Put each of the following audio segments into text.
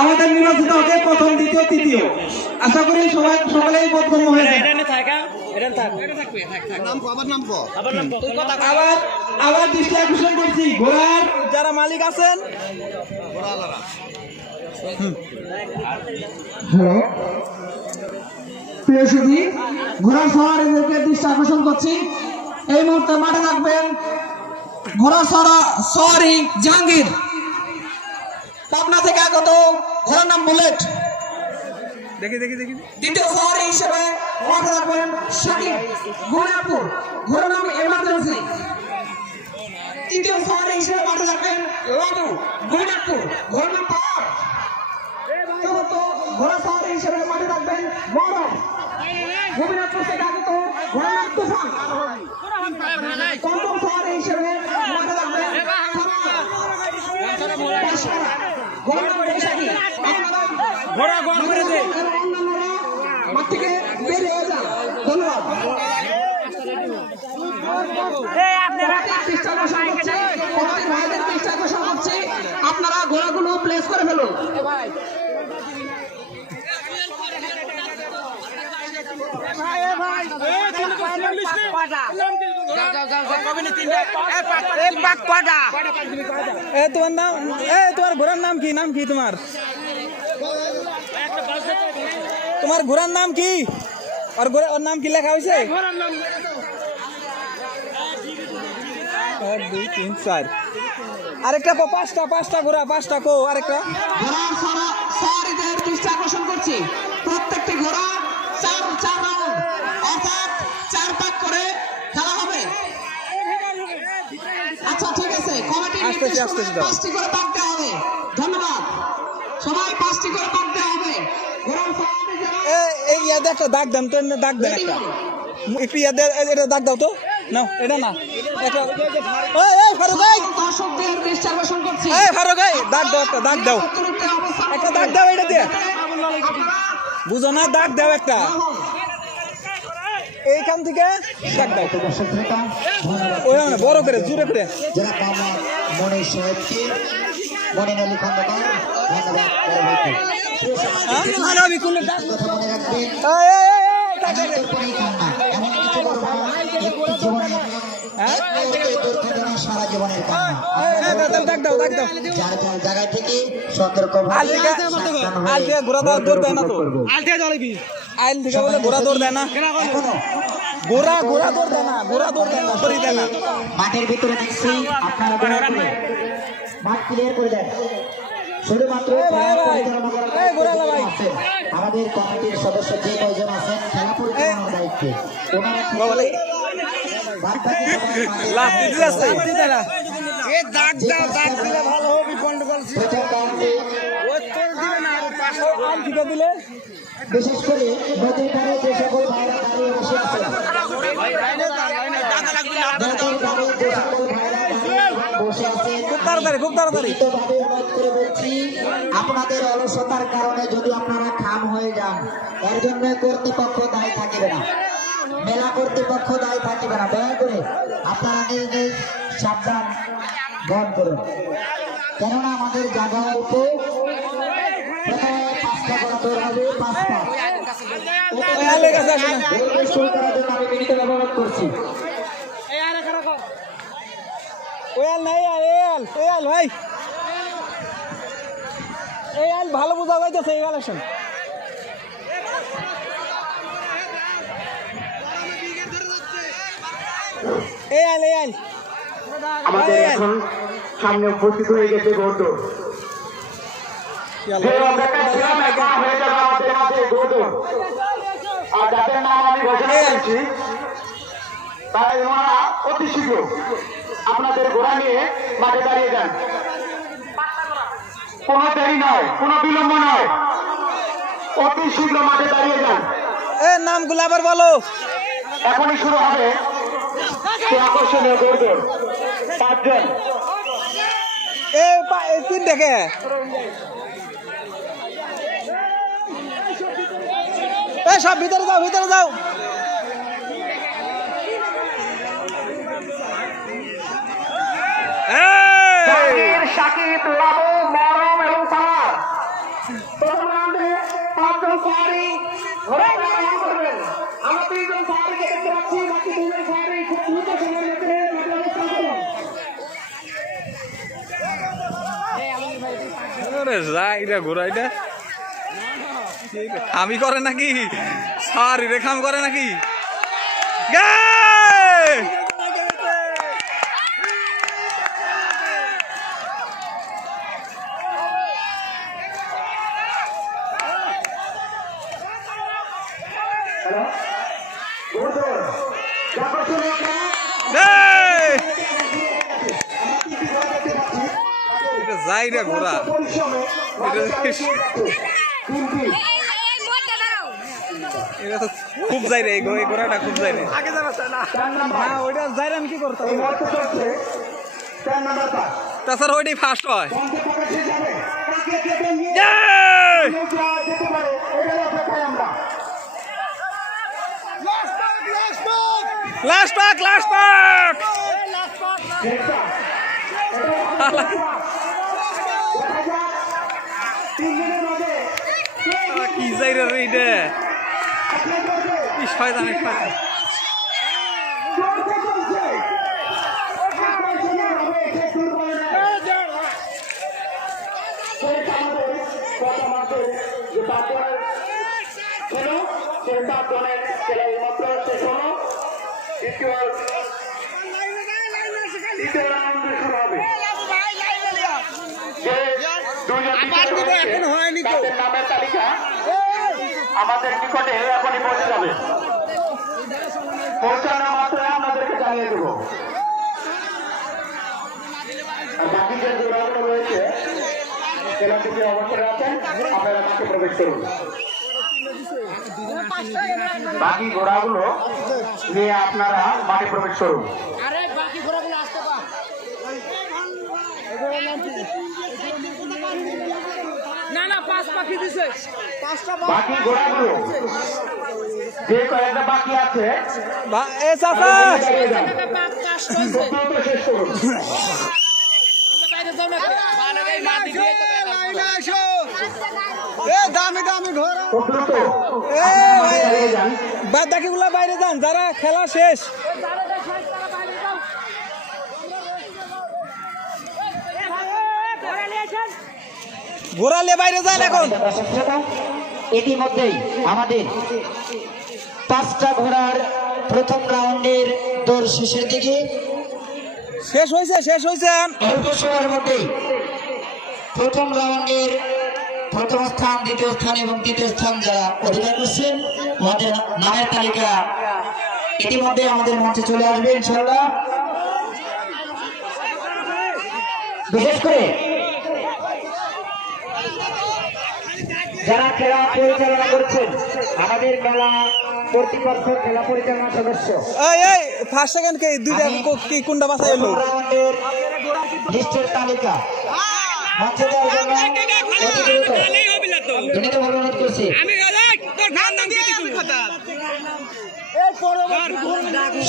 আমাদের নির্বাচিত হবে প্রথম, দ্বিতীয়, তৃতীয়। আশা করি সকলেই বোধগম্য হয়েছে। আবার দৃষ্টি আকর্ষণ করছি ঘোড়ার যারা মালিক আছেন। হ্যালো প্রিয় সুধী, ঘোড়া সওয়ারীদেরকে দৃষ্টি আকর্ষণ করছি। এই মুহূর্তে মাঠে থাকবেন ঘোড়া সওয়ারী জাহাঙ্গীর, পাবনা থেকে আগত, ঘোড়ার নাম বুলেট। দ্বিতীয় সওয়ারী হিসেবে মাঠে থাকবেন শাকিব, গুণাপুর, ঘোড়ার নাম এমার্জেন্সি। তৃতীয় সওয়ারী হিসেবে মাঠে থাকবেন লালু, গুণাপুর, ঘোড়ার নাম পাওয়ার। চতুর্থ ঘোড়া সওয়ারী হিসেবে মাঠে থাকবেন মরম, গোবিনাথপুর থেকে আগত, ঘোড়ার নাম তুফান। পঞ্চম সওয়ারী হিসেবে মাঠে থাকবেন ঘোড়ার নাম বৈশাখী। মাঠ থেকে বেরিয়ে হয়ে যান। ধন্যবাদ। আপনারা ঘোড়াগুলো প্লেস করে ফেলুন। তোমার নাম, তোমার ঘোড়ার নাম কি? নাম কি তোমার? তোমার ঘোড়ার নাম কি? ওর নাম কি লেখা হয়েছে? 1 2 3 4। আরেকটা পাঁচটা ঘোড়া, পাঁচটা কো আরেকটা সওয়ারীদের দৃষ্টি আকর্ষণ করছি। প্রত্যেকটি ঘোড়া 4 রাউন্ড অর্থাৎ 4 ভাগ করে খেলা হবে। আচ্ছা ঠিক আছে, কমিটি 5টি করে ভাগতে হবে। ধন্যবাদ। সবাই 5টি করে ভাগতে হবে। ঘোড়া সওয়ারী যারা এই দেখো দাগ দেন তো, দাগ দেন একটা একটু এটা দাগ দাও তো। না এটা না, দর্শকদের দৃষ্টি আকর্ষণ করছি। ফারুক দাগ দাও, একটা দাগ দাও, একটা দাগ দাও, এটা দিয়ে বুঝো না, দাগ দাও একটা এইখান থেকে দাগ দাও। ওই বড় করে জোরে করে মাঠের ভিতরে দেখছি আপনারা মাঠ ক্লিয়ার করে দেন। শুধুমাত্র আমাদের কমিটির সদস্য যে কয়জন আছেন খেলা পরিচালনার দায়িত্বে, বিশেষ করে নদীর ধারে যে সকল ভাইরা দাঁড়িয়ে বসে আছেন, আপনাদের অলসতার কারণে যদি আপনারা খাম হয়ে যান, এর জন্য কর্তৃপক্ষ দায়ী থাকিবে না, মেলা কর্তৃপক্ষ দায়ী থাকিবে না। দয়া করে আপনারা নিজ নিজ সাবধান গ্রহণ করুন, কেননা আমাদের জায়গা অল্প। প্রথমে 5টা করে দৌড় হবে, 5টা শুরু করার জন্য আমি মিনিট ব্যবহার করছি। ভাই ভালো বোঝা যাইতেছে এই কালেকশন। আমাদের এখন সামনে উপস্থিত হয়ে গেছে গৌতম, আর যাদের নাম আমি ঘোষণা করছি তারা অতি শীঘ্র আপনাদের ঘোড়া নিয়ে মাঠে দাঁড়িয়ে যান। কোনো দেরি নয়, কোনো বিলম্ব নয়, অতি শীঘ্র মাঠে দাঁড়িয়ে যান। নামগুলো আবার বলো। এখনই শুরু হবে সে আকর্ষণীয় দৌড়। 5 জন তিন দেখে সব ভিতরে যাও, ভিতরে যাও। শাকিব, লালু, মরম এবং পাওয়ার প্রথম রাউন্ডে 5 জন সারি ঘোড়ায় আরোহণ করবেন। আমরা 3 জন সারিকে দেখতে পাচ্ছি, বাকি 2 জন সারি খুব দ্রুত সময়ের মধ্যে মাঠে অবস্থান করুন। ঘোরাইটা আমি করে নাকি সারি রেখাম করে নাকি যাই রে ঘোরা এটা তো খুব যাই রে এই ঘোড়াটা খুব যাই রে আগে না ওইটা যাই রে আমি কি করতাম তাছাড়া ওইটাই ফার্স্ট হয় লাস্ট পাক কি যাই রে এইটা কি শয়তান নামের তালিকা আমাদের নিকটে এখনই পৌঁছে যাবে। পৌঁছানোর মাত্র আপনাদেরকে জানিয়ে দেব। বাকি যে ঘোড়াগুলো রয়েছে খেলাটি যে অবসরে আছেন আপনারা মাঠে প্রবেশ করুন। বাকি ঘোড়াগুলো নিয়ে আপনারা মাঠে প্রবেশ করুন। বাকি ঘোড়াগুলো যে কয়েকটা বাকি আছে শেষ করুন। বাদ বাকিগুলা বাইরে যান যারা খেলা শেষ ঘোরালে বাইরে যান এখন। ইতিমধ্যেই আমাদের 5টা ঘোড়ার প্রথম রাউন্ডের দৌড় শেষের দিকে শেষ হয়েছে অল্প সময়ের মধ্যেই প্রথম রাউন্ডের প্রথম স্থান, দ্বিতীয় স্থান এবং তৃতীয় স্থান যারা অধিকার করছেন আমাদের নামের তালিকা ইতিমধ্যে আমাদের মঞ্চে চলে আসবে ইনশাআল্লাহ। বিশেষ করে যারা খেলা পরিচালনা করছেন আমাদের মেলা কর্তৃপক্ষ, খেলা পরিচালনা সদস্য, ফার্স্ট সেকেন্ড কে দুইটা কি কোনটা বাছাই হলো লিস্টের তালিকা মঞ্চে দেওয়ার জন্য বিনীতভাবে অনুরোধ করছি।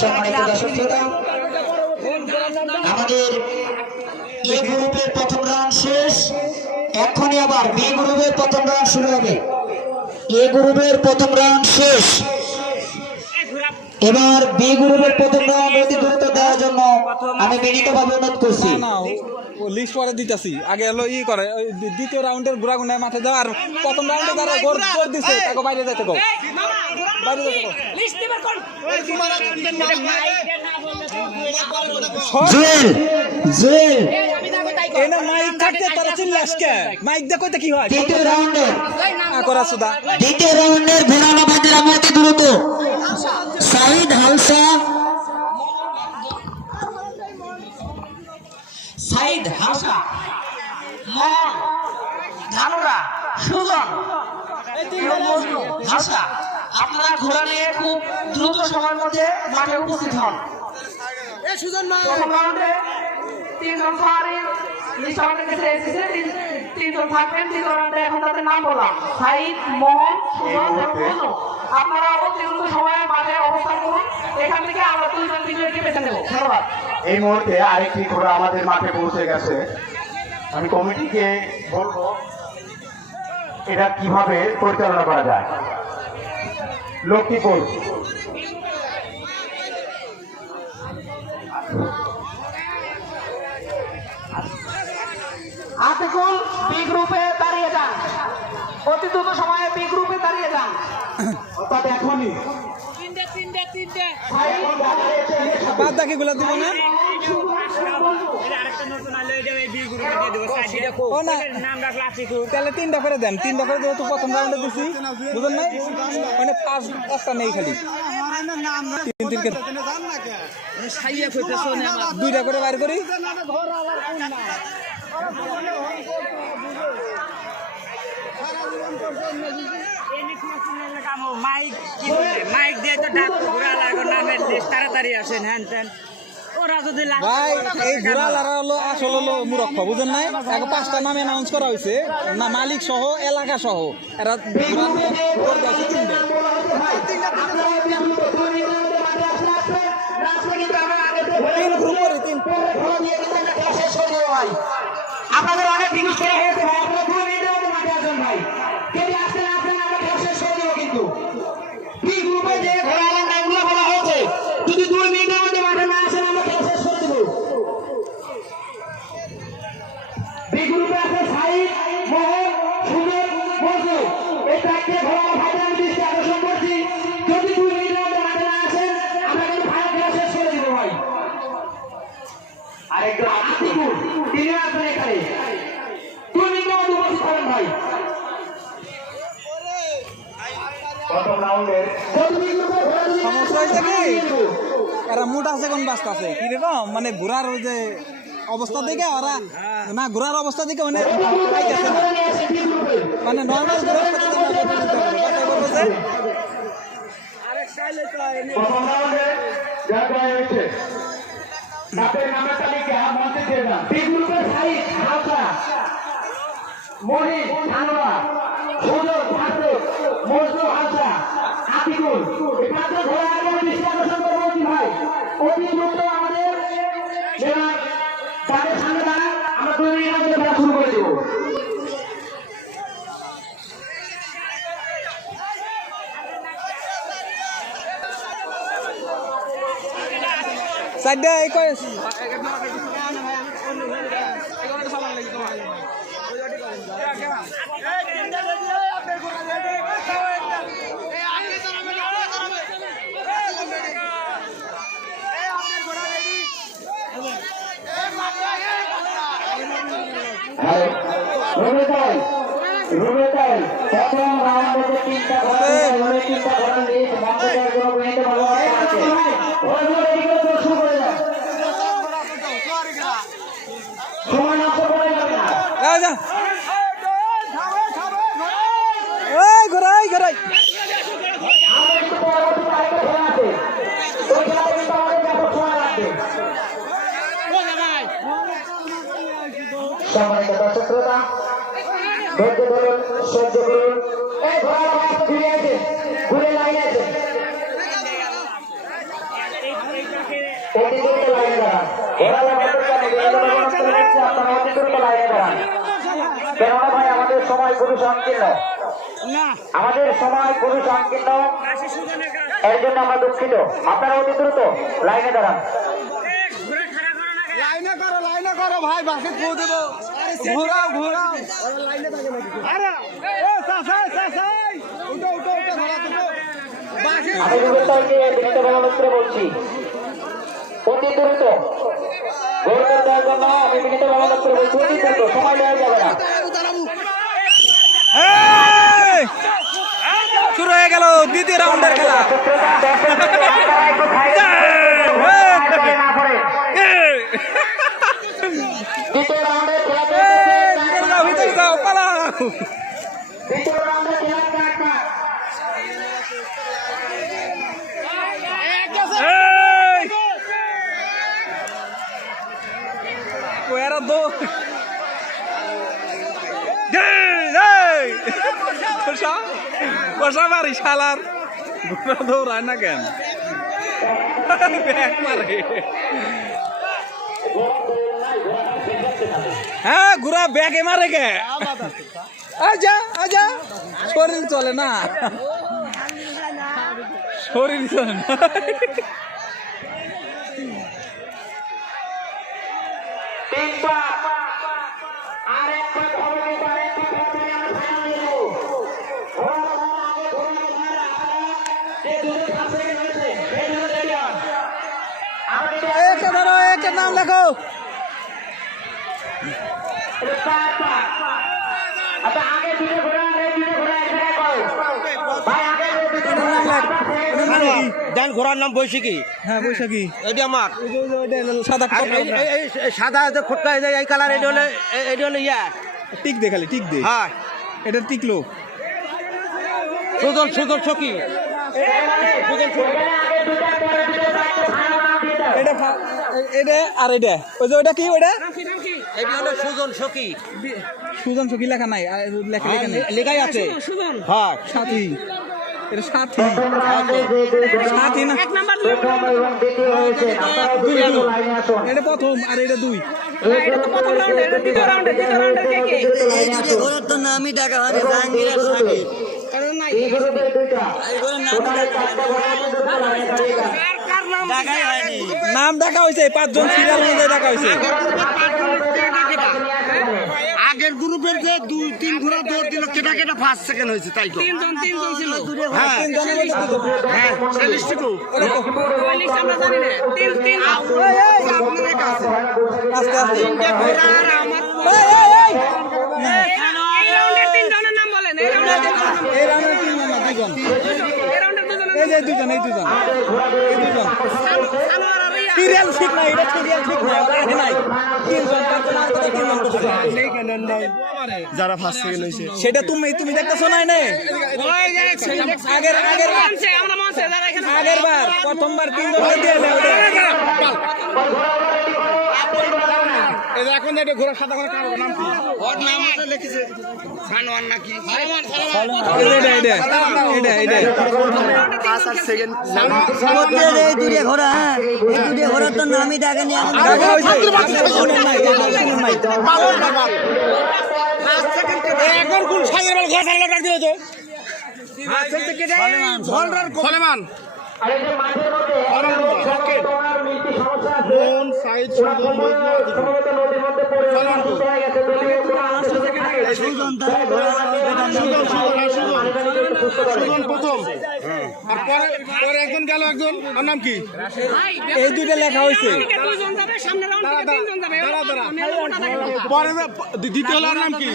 সম্মানিত দর্শক শ্রোতা, আমাদের এ গ্রুপের প্রথম রাউন্ড শেষ, এখনই আবার বি গ্রুপের প্রথম রাউন্ড শুরু হবে। এ গ্রুপের প্রথম রাউন্ড শেষ, এবার বি গ্রুপের প্রথম রাউন্ড অতি দ্রুত দেওয়ার জন্য আমি বিনীতভাবে অনুরোধ করছি। লিস্ট পরে দিতেছি আগে হলো করে দ্বিতীয় রাউন্ডের ঘোরা গুনায় মাঠে যাও আর প্রথম রাউন্ডে যারা গোল দিছে তাকে বাইরে যেতে গো বাইরে যেতে গো জুয়েল জুয়েল এনা মাইক থাকতে তারা চিল্লাস কে মাইক দে কইতে কি হয় দ্বিতীয় রাউন্ডের করা সুদা ঘোড়ালা বাদের আমাদের দ্রুত সাইদ হালসা, সাইদ হালসা, মন ধানুরা, সুজন হালসা, আপনারা ঘোড়া নিয়ে খুব দ্রুত সময়ের মধ্যে মাঠে উপস্থিত হন। প্রথম রাউন্ডে 3 জন সারি লিস্ট আমাদের কাছে এসেছে, 3 জন থাকবেন। দ্বিতীয় রাউন্ডে এখন তাদের নাম বললাম, সাইদ, মোহন, সুজন এবং মনু। আপনারা অতিরিক্ত সময়ে মাঠে অবস্থান করুন। এখান থেকে আমরা 2 জন বিজয়ীকে বেছে নেব। ধন্যবাদ। এই মুহূর্তে আরেকটি ঘোড়া আমাদের মাঠে পৌঁছে গেছে। আমি কমিটিকে বলবো এটা কিভাবে পরিচালনা করা যায়। লক্ষ্মীপুর আতিকুল বি গ্রুপে দাঁড়িয়ে যান, অতি দ্রুত সময়ে বি গ্রুপে দাঁড়িয়ে যান। অর্থাৎ এখনই বাদ বাকি গুলা দিব না ও না তাহলে 3টা করে দেন, 3টা করে দেবো তো প্রথম রাউন্ডে দিছি বুঝলেন নাই মানে 5 একটা নেই খালি 2টা করে বাইর করি মাইক দিয়ে তো ডাক ঘোরা লাগো নামের লিস্ট তাড়াতাড়ি আসেন হ্যান ত্যান ওরা যদি ভাই এই ঘোরালারা হলো আসল হলো মূর্খ বুঝেন নাই এখন 5টা নাম অ্যানাউন্স করা হয়েছে না মালিক সহ এলাকা সহ এরা ঘোরা নিয়ে করতে আছে 3টা আপনাদের অনেক রিকোয়েস্ট করা হয়েছে ভাই, আপনারা 2 মিনিটের মধ্যে মাঠে আসুন ভাই। যদি আসতে আমরা খেলা শেষ করে দেবো কিন্তু। বি গ্রুপে যে ঘোড়াওয়ালার নামগুলো বলা হয়েছে, যদি 2 মিনিটের মধ্যে মাঠে না আসেন আমরা খেলা শেষ করে দেবো। বি গ্রুপে আছে সাইদ, মোহন, সুজন, মজনু। এই 4টে ঘোড়াওয়ালা ভাইদের আমি দৃষ্টি আকর্ষণ করছি। যদি 2 মিনিটের মধ্যে মাঠে না আসেন আমরা কিন্তু ফাইনাল খেলা শেষ করে দেবো ভাই। আরেকজন আতিকুল, তিনি আছেন এখানে। 2 মিনিটের মধ্যে উপস্থিত হবেন ভাই। প্রথম রাউন্ডের সমস্যা হয়েছে কি এরা মুড আছে কোন বাস্তা আছে কিরকম মানে ঘোরার ওই যে অবস্থা দেখে ওরা না ঘোরার অবস্থা দেখে মানে পাইতেছে না মানে নর্মাল ঘোরার সাথে তো না করতে পারবে কথাই বলবো যে প্রথম রাউন্ডে যা করা হয়েছে তাদের নামের তালিকা মঞ্চে দিয়ে যান। বি গ্রুপের সাইদ, হালকা, মহিন, ধানোয়া, সুজন, ফারুক, মজনু, হালকা, আতিকুল। এই 5টা ঘোড়াওয়ালাকে আমি দৃষ্টি আকর্ষণ করবো কি ভাই। অতি দ্রুত আমাদের মেলার তাদের সামনে দাঁড়ান, আমরা 2 মিনিটের মধ্যে খেলা শুরু করে দেবো। সাইডে এই কয়েস রুবেতাই প্রথম রাউন্ডে 3টা ঘোড়া নিয়ে 3টা ঘোড়া নিয়ে মঞ্চে দেওয়ার জন্য পয়েন্টে ভালো আছে। ওইগুলো রেডি করে দেওয়া শুরু করে দাও। সময় নষ্ট করে যাবে না। যা ওই ঘোরাই ঘোরাই আমাদের কিন্তু পরবর্তী তারিখে খেলা আছে। ওই খেলায় কিন্তু আমাদের ব্যাপক সময় লাগবে। সম্মানিত দর্শক শ্রোতা ধৈর্য ধরুন, সহ্য করুন। এই ঘোড়ার রাস্তা ফিরে আছে, ঘুরে লাইনে আছে। অতি দ্রুত লাইনে দাঁড়ান। ঘোড়া লাগাতে জানি বিনোদন চলে যাচ্ছে, আপনারা অতি দ্রুত লাইনে দাঁড়ান। কেননা ভাই আমাদের সময় খুবই সংকীর্ণ, আমাদের সময় খুবই সংকীর্ণ, এর জন্য আমরা দুঃখিত। আপনারা অতি দ্রুত লাইনে দাঁড়ান। লাইনে করো ভাই বাকি পো দেব ঘোরাও ঘোরাও আরে এ সাসাই সাসাই উঠো উঠো উঠো ঘোরা তুলো বাকি আমি রুবেতাইকে বিনীত ভালোবাসা বলছি, অতি দ্রুত ঘোড়া দেওয়ার জন্য আমি বিনীত ভালোবাসা বলছি, অতি দ্রুত, সময় দেওয়া যাবে না। এই শুরু হয়ে গেল দ্বিতীয় রাউন্ডের খেলা দ্বিতীয় রাউন্ডে খেলাতে ভিতরে যাও পালাও দ্বিতীয় রাউন্ডে খেলা কাট এরা দো বসা পারি শালার ঘোড়া দৌড়ায় না কেন হ্যাঁ ঘোড়া ব্যাগে মারে কে আজা আজা শরীর চলে না, শরীর চলে না। একটা ধরো, একটা নাম লেখো। দেন ঘোড়ার নাম বৈশাখী। হ্যাঁ বৈশাখী, এটি আমার সাদা এই সাদা যে খোটকা এই কালার, এটি হলো ইয়া টিক দে, খালি টিক দে। হ্যাঁ এটা টিকলো। সুজন সুজন সখী। এটা এটা আর এটা ওই যে ওইটা কি, ওইটা এটি হলো সুজন সখী। সুজন সখী লেখা নাই, আর লেখা লেখা নেই, লেখাই আছে। হ্যাঁ সাথী, এটা সাথী, সাথী না, এটা প্রথম আর এটা দুই। এই দুটো ঘোড়ার তো নামই ডাকা হয় জাহাঙ্গীর আর সাকিব। এই ঘোড়ার নাম ডাকাই হয়নি। নাম দেখা হয়েছে, 5 জন সিরিয়াল মধ্যে দেখা হয়েছে। আগের গ্রুপের যে 2-3 ঘোড়া দৌড় দিল, কেটা কেটা ফার্স্ট সেকেন্ড হয়েছে, তাই তো? তিনজন ছিল। হ্যাঁ হ্যাঁ, 40 টুকু। আস্তে আস্তে এই রাউন্ডের 3 জন না 2 জন, এই যে 2 জন, এই 2 জন, এই 2 জন সিরিয়াল ঠিক নাই, এটা সিরিয়াল ঠিক নাই, আগে নাই 3 জন 5 জন আর কত 3 জন করছে। যারা ফার্স্ট সেকেন্ড হয়েছে সেটা তুমি দেখতেছো না, নাই আগের আগের আগের বার প্রথমবার 3 জন দিয়ে নেয় ওটা। এখন এটা ঘোড়া সাদা ঘোড়া কার নাম কি? ওর নাম আছে লিখেছে সানোয়ার নাকি? এই দুটো ঘোড়া, হ্যাঁ এই দুটো ঘোড়ার তো নামই ডাকেনি এখন। এখন কোন সাইয়ের বল ঘোড়া সাইয়ের ডাক দিলে তো? সলেমান মন সাইদ সুজন সুজন তাই ঘোড়া সুজন প্রথম, আর পরে একজন গেল, একজন ওর নাম কি? এই দুইটা লেখা হয়েছে। পরে দ্বিতীয় হলো ওর নাম কি?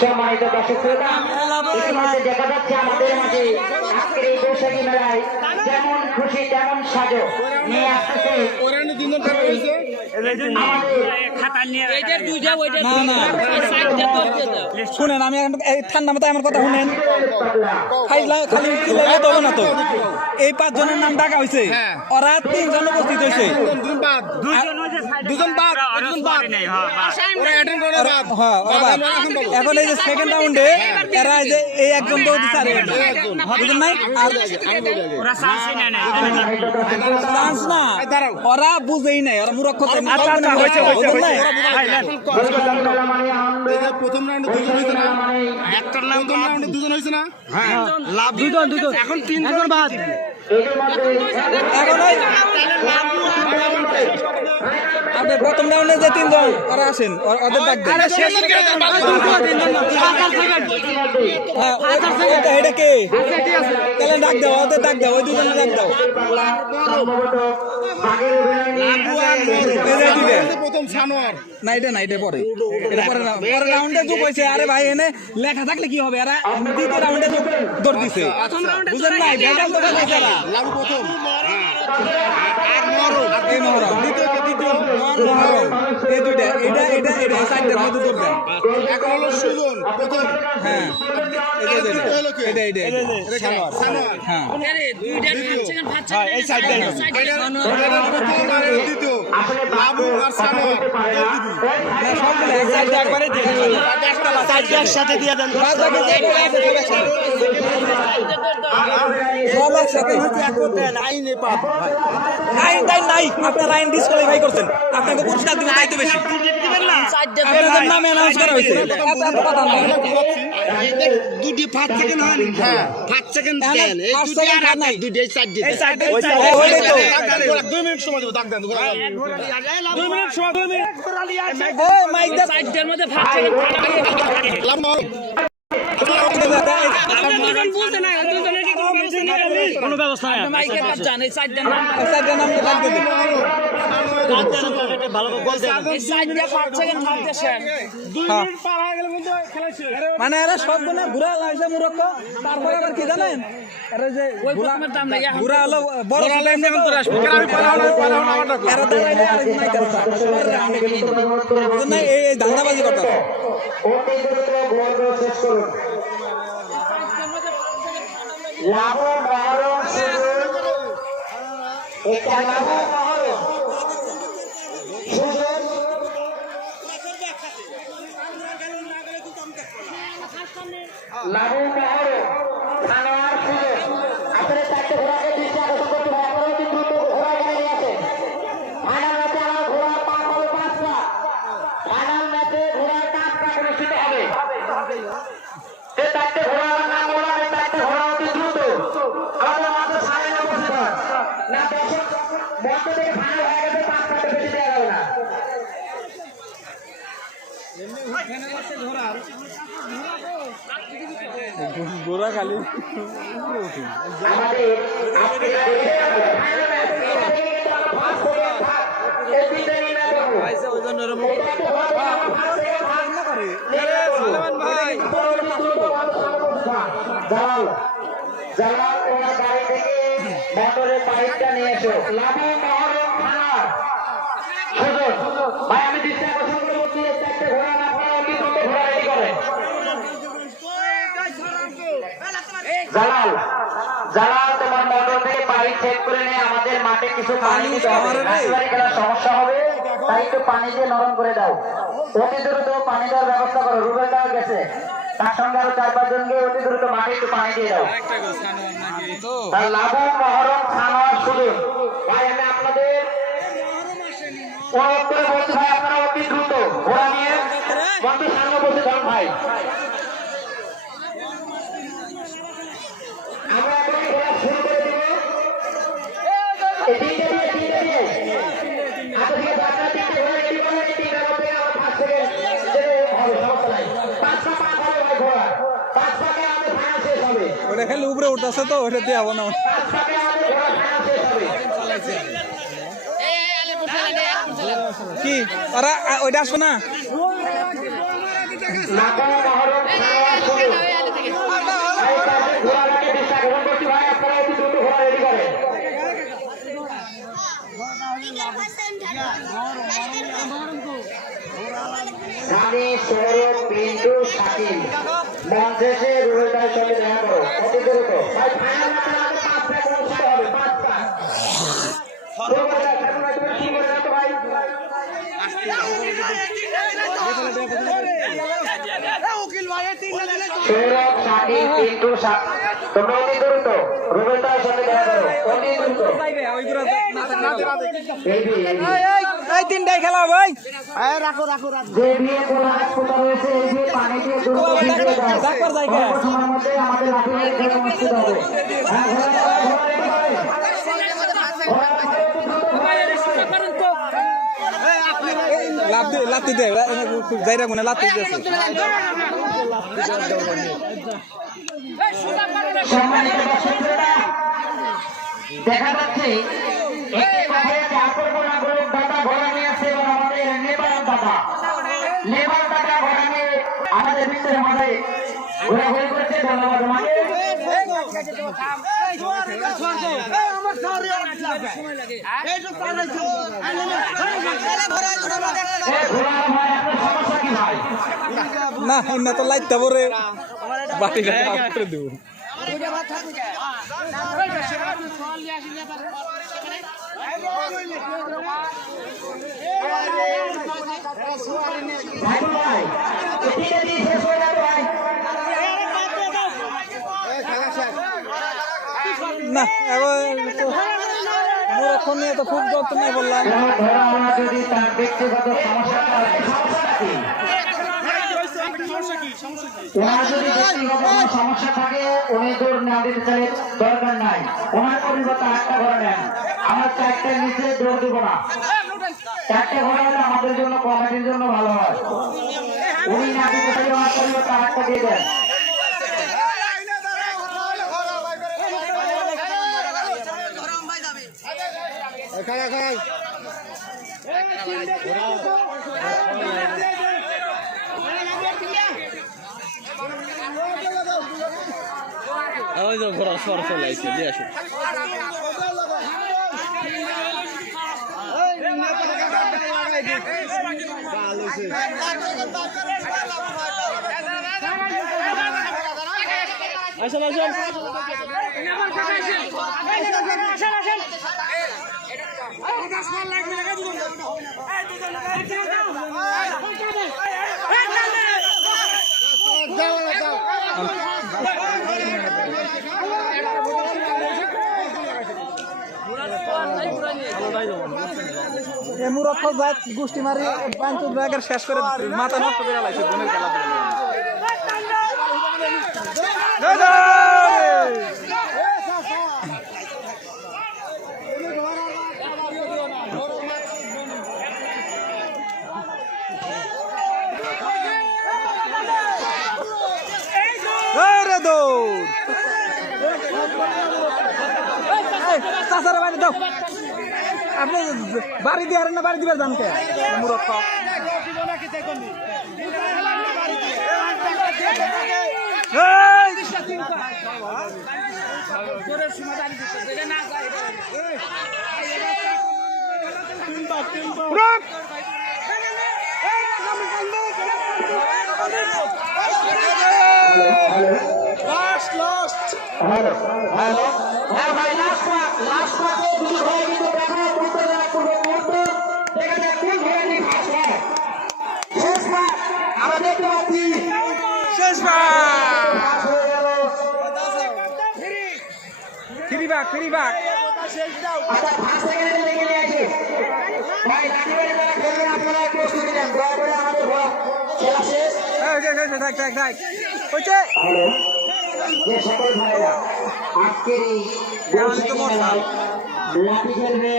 সম্মানিত দর্শক শ্রোতা, ইতিমধ্যে দেখা যাচ্ছে আমাদের মাঝে আজকের এই বৈশাখী মেলায় যেমন খুশি তেমন সাজো নিয়ে আসতেছে ওরা 3 জন কারা হয়েছে? না না শুনেন, আমি এখন এই ঠান্ডা মাথায় আমার কথা শুনেন, খালি চিল্লাইলে তো হবে না তো। এই 5 জনের নাম ডাকা হয়েছে, ওরা 3 জন উপস্থিত হয়েছে। দুজন বাদ ওরা অ্যাটেন্ড করে বাদ। হ্যাঁ আবার এখন এই যে সেকেন্ড রাউন্ডে এরা যে এই একজন দৌড় দিচ্ছে, আর বুঝলেন নাই, আর চান্স না, ওরা বুঝেই নাই, ওরা মূর্খ। প্রথম রাউন্ডে 2 জন হয়েছে না? একটা নাম প্রথম রাউন্ডে 2 জন হয়েছে না? হ্যাঁ লাভ 2 জন এখন 3 জন বাদ। এখন আপনি প্রথম রাউন্ডে যে 3 জন ওরা আসেন, ওদের ডাক দেন। হ্যাঁ এটা কে? তাহলে ডাক দাও, ওদের ডাক দাও, ওই 2 জনের ডাক দাও। প্রথম সানোয়ার না এটা না, এটা পরে, এটা পরে রাউন্ডে যোগ হয়েছে। আরে ভাই এনে লেখা থাকলে কি হবে, এরা দ্বিতীয় রাউন্ডে দৌড় দিছে, বুঝলেন নাই? ভেজাল তো খাইছে এরা। লাভু প্রথম, এই মহরম মহরম এই দুইটা, এটা সাইডের মধ্যে দৌড় দেন। এখন হলো সুজন প্রথম। হ্যাঁ এটা সানোয়ার হ্যাঁ এই সাইডে দ্বিতীয় লাভু আর সানোয়ার সবগুলো এক সাইডে একবারে দিয়ে একসাথে দিয়ে দেন। সব একসাথে আইন টাইন নাই, আপনার আইন ডিসকোয়ালিফাই করছেন, আপনাকে পুরস্কার দিব তাই তো বেশি। আপনাদের নাম অ্যানাউন্স করা হয়েছে, এত কথা নাই। দুটি 5 সেকেন্ড হয় হ্যাঁ 5 সেকেন্ড দেন এই দুটি আর নাই দুটি এই সাইড দিতে ওইটাই তো। 2 মিনিট সময় দেব দাগ দেন 2 মিনিট সময় 2 মিনিট এই মাইক দা সাইডের মধ্যে 5 সেকেন্ড লাভ না কোনো ব্যবস্থা নাই মাইকের কাজ জানে সাইডের নাম সাইডের নাম তো ডাক দিন। ভালো বলতে এই সাইডে 5 সেকেন্ড থাকতে শেষ 2 মিনিট পার হয়ে গেলে কিন্তু খেলা শেষ মানে এরা সব গুণা ঘুরা লাগছে মূর্খ। তারপরে আবার কি জানেন, এরা যে প্রথমের দাম নাই ঘুরা হলো বড় লাইন যেমন তোরা আসবে আমি পালাও না আমারটা এরা দাঁড়াইলে আর মাইক আছে না, এই ধান্দাবাজি করতে অতি দ্রুত গোল শেষ করুন। লাভ মহরম সুযোগ, এটা লাভ মহরম সুযোগ, লাভ মহরম খানোয়ার সুযোগ। আপনাদের 4টে ঘোড়াকে দৃষ্টি আকর্ষণ করতে হবে, আপনারা অতি দ্রুত ঘোড়া এখানে নিয়ে আসেন। ফাইনাল ম্যাচে আমার ঘোড়ার পা হবে 5টা। ফাইনাল ম্যাচে ঘোড়ার 5টা অনুষ্ঠিত হবে। যে 4টে ঘোড়ার নাম বললাম, এই 4টে ঘোড়া অতি দ্রুত আমাদের মাঝে সামনে উপস্থিত হন। না দর্শক মঞ্চ থেকে ফাইনাল হয়ে গেছে, 5টাতে বেশি দেওয়া যাবে না। ঘোরা খালি আমাদের আজকে ফাইনাল ম্যাচ এটা থেকে কিন্তু আমরা ফার্স্ট থেকে ভাগ এই দুইটাই না করব। জালাল জালাল তোমার গাড়ি থেকে মোটরের পাইপটা নিয়ে এসো। লাভু মহরম খানার সুযোগ। ভাই আমি দৃষ্টি আকর্ষণ করে বলছি, এই 4টে ঘোড়া না পড়া অতি দ্রুত ঘোড়া রেডি করেন। জালাল জালাল তোমার মোটর থেকে পাইপ চেক করে নিয়ে আমাদের মাঠে কিছু পানি দিতে হবে। রাজবাড়ি খেলার সমস্যা হবে, তাই একটু পানি দিয়ে নরম করে দাও। অতি দ্রুত পানি দেওয়ার ব্যবস্থা করো। রুবেল দাও গেছে, তার সঙ্গে আরো 4-5 জনকে অতি দ্রুত মাঠে একটু পানি দিয়ে দাও। তার লাভু মহরম খানোয়ার সুযোগ। ভাই আমি আপনাদের অনুরোধ করে বলছি, ভাই আপনারা অতি দ্রুত ঘোড়া নিয়ে মঞ্চের সামনে বসে যান। ভাই আমরা এখন ঘোড়া শুরু করে দিব। এই তিনটে দিয়ে আপনাদের আপনারা 3টে ঘোড়া রেডি করেন। এই 3টার মধ্যে আমার 5 সেকেন্ড হবে, সমস্যা নাই। 5টা পাক হবে ভাই ঘোড়া, 5 পাকে আমাদের ফাইনাল শেষ হবে। ওটা খালি উপরে উঠতেছে তো ওটা দিয়ে হবো না। 5 পাকে আমাদের ঘোড়া ফাইনাল শেষ হবে। কি ওরা ওইটা আসবো না, লাভু মহরম খানোয়ার সুযোগ। ঘোড়াকে দৃষ্টি আকর্ষণ করছি, ভাই আপনারা অতি দ্রুত ঘোড়া রেডি করেন। সানি সৌরভ পিন্টু শাকিল মঞ্চে এসে রুবেল ভাইয়ের সঙ্গে দেখা করো অতি দ্রুত। ভাই ফাইনাল ম্যাচে আমাদের 5টা অনুষ্ঠিত হবে, 5টা। রুবেল ভাই এখন তুমি কি বলে দাও তো ভাই। সৌরভ শাকিল পিন্টু তোমরা অতি দ্রুত রুবেল ভাইয়ের সঙ্গে দেখা করো অতি দ্রুত। এই তিনটাই খেলা ভাই। যে বিয়ে কোনো হাসপাতাল রয়েছে, এই বিয়ে পানি দিয়ে দ্রুত ভিজিয়ে দাও। ডাক্তার যাই খেলা। অল্প সময়ের মধ্যে আমাদের লাঠি নিয়ে খেলা অনুষ্ঠিত হবে। হ্যাঁ, ঘোড়া রেডি করেন। লাত্তি দে যাইরা মনে লাত্তি দিয়েছে। সম্মানিত দর্শকরা, দেখা যাচ্ছে একটি কথায় আছে, আকর্ষণ আগ্রহ দাদা ঘোড়া নিয়ে আসছে এবং আমাদের নেপাল দাদা ঘোড়া নিয়ে আমাদের বিশ্বের মাঝে ঘোরাঘুরি করেছে। ধন্যবাদ আমাকে। সমস্যা কি ভাই? না না তো লাইট দেবরে বাটিটা করে দেব। ভাই, শেষ হয়ে যাবে ভাই। না এখন নিয়ে তো খুব যত্ন নাই বললাম। আমরা যদি তার ব্যক্তিগত সমস্যা ওনার যদি ব্যক্তিগত কোনো সমস্যা থাকে উনি দৌড় না দিতে চাইলে দরকার নাই, ওনার পরিবর্তে আটটা ঘরে নেন। আমরা 4টার নিচে দৌড় দিব না, 4টে ঘরে হলে আমাদের জন্য কমিটির জন্য ভালো হয়। উনি না দিতে চাইলে ওনার পরিবর্তে আটটা দিয়ে দেন। মূরক্ষ জাত গোষ্ঠী মারি পাঞ্চুর ব্যাগের শেষ করে মাথা নষ্ট করে লাগছে বোনের খেলা চাষারা বাড়ি দাও আপনি বাড়ি দিয়ে আর না বাড়ি দিবে জানকে মূরক্ষ ফিরিবাক যে সকল ভাইরা আজকের এই লাঠি খেলবে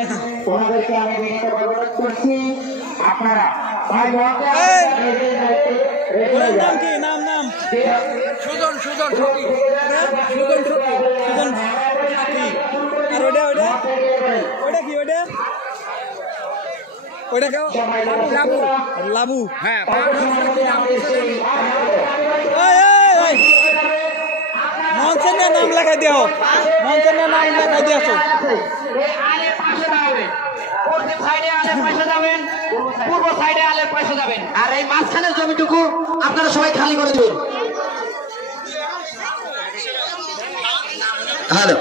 ওনাদেরকে আমি বিনীত অনুরোধ করছি আপনারা নাম সুজন আর ওটা কি লাবু হ্যাঁ মনসেনের নাম লেখাই দিও মনসেনের নাম লেখাই দিয়েছো পূর্ব সাইডে আলের পয়সা যাবেন আর এই মাঝখানের জমিটুকু আপনারা সবাই খালি করে দেবেন। হ্যালো